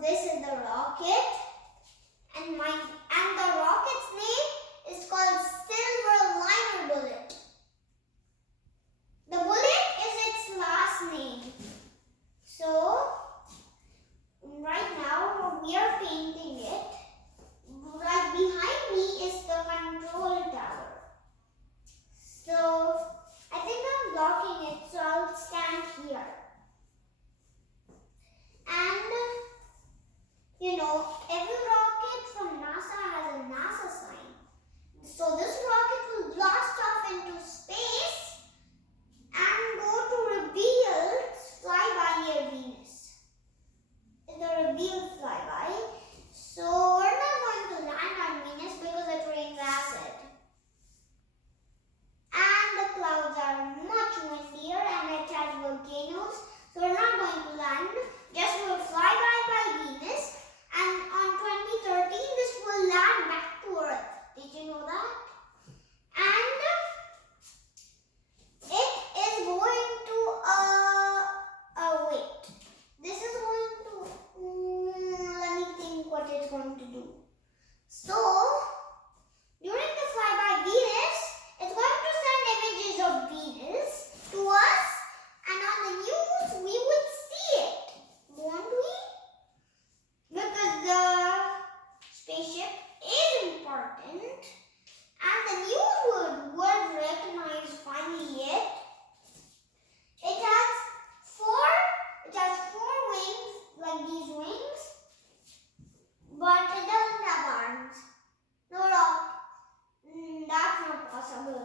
this is the rocket, and the rocket's name is called Silver Liner Bullet. The bullet is its last name. So right now we are painting it. Right behind me is the control tower. So I think I'm blocking it, so I'll stand here. And every rocket from NASA has a NASA sign. So this rocket will blast off into space and go to Reveal's flyby near Venus. It's a Reveal flyby. So we're not going to land on Venus because it rains acid. And the clouds are much windier and it has volcanoes. So we're not going to land. Just we'll fly by Venus. And on 2013, this will land back to Earth. Did you know that? And it is going to, wait. This is going to, let me think what it's going to do. So, during the flyby Venus, it's going to send images of Venus to us, and on the news we would see it, won't we? Because the spaceship is important, and the news would recognize finally it. It has four wings, like these wings, but it doesn't have arms. No, that's not possible.